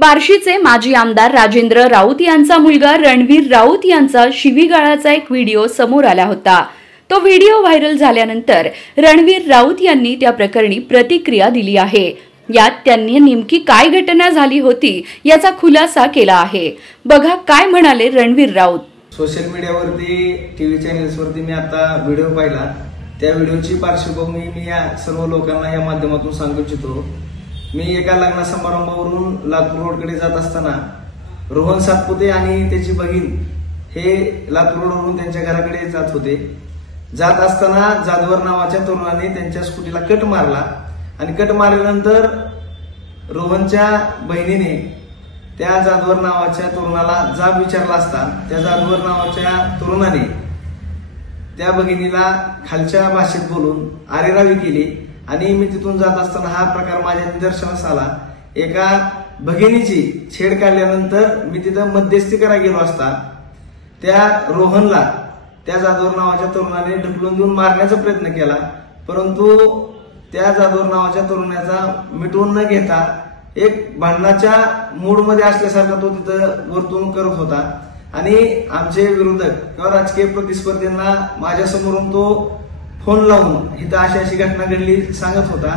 बार्शीचे माजी आमदार राजेंद्र राऊत यांचा मुलगा रणवीर राऊत यांचा शिवीगाळाचा एक व्हिडिओ समोर आला होता। तो व्हिडिओ व्हायरल झाल्यानंतर रणवीर राऊत यांनी त्या प्रकरणी प्रतिक्रिया दिली आहे। यात त्यांनी नेमकी काय घटना झाली होती याचा खुलासा केला आहे। बघा काय म्हणाले रणवीर राऊत। सोशल मीडियावरती टीव्ही चॅनल्सवरती मी आता व्हिडिओ पाहिला। त्या व्हिडिओची पार्श्वभूमी मी या सर्व लोकांना या माध्यमातून सांगू इच्छितो। मी एका लग्न समारंभावरून लातूर रोडकडे जात असताना रोहन सातपुते आणि त्याची बहीण हे लातूर रोडवरून त्यांच्या घराकडे जात होते। जात असताना जाधवर नावाच्या तरुणाने त्यांच्या स्कूटीला कट मारला आणि कट मारल्यानंतर रोहनच्या बहिणीने त्या जाधवर नावाच्या तरुणाला जाब विचारला असता त्या जाधवर नावाच्या तरुणाने त्या भगिनीला खालच्या भाषेत बोलून आरेरावी केली आणि मी तिथून जात असताना हा प्रकार माझ्या निदर्शनास आला। एका भगिनीची छेड काढल्यानंतर मी तिथं मध्यस्थी करायला गेलो असता त्या रोहनला त्या जाधवर नावाच्या तरुणाने ढकलून देऊन मारण्याचा प्रयत्न केला, परंतु त्या जाधवर नावाच्या तरुणाचा मिटवून न घेता एक भांडणाच्या मूड मध्ये असल्यासारखा तो तिथं वर्तवणूक करत होता आणि आमचे विरोधक किंवा राजकीय प्रतिस्पर्धींना माझ्या समोरून तो फोन लावून इथं अशी घटना घडली सांगत होता।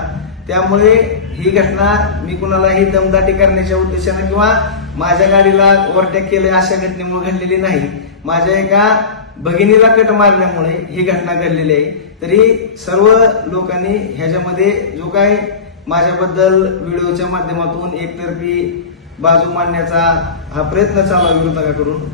त्यामुळे ही घटना मी कुणालाही दमदाटी करण्याच्या उद्देशाने किंवा माझ्या गाडीला ओव्हरटेक केले अशा घटनेमुळे घडलेली नाही। माझ्या एका भगिनीला कट मारल्यामुळे ही घटना घडलेली आहे। तरी सर्व लोकांनी ह्याच्यामध्ये जो काय माझ्याबद्दल व्हिडिओच्या माध्यमातून एकतर्फी बाजू मांडण्याचा हा प्रयत्न चालू विरोधकाकडून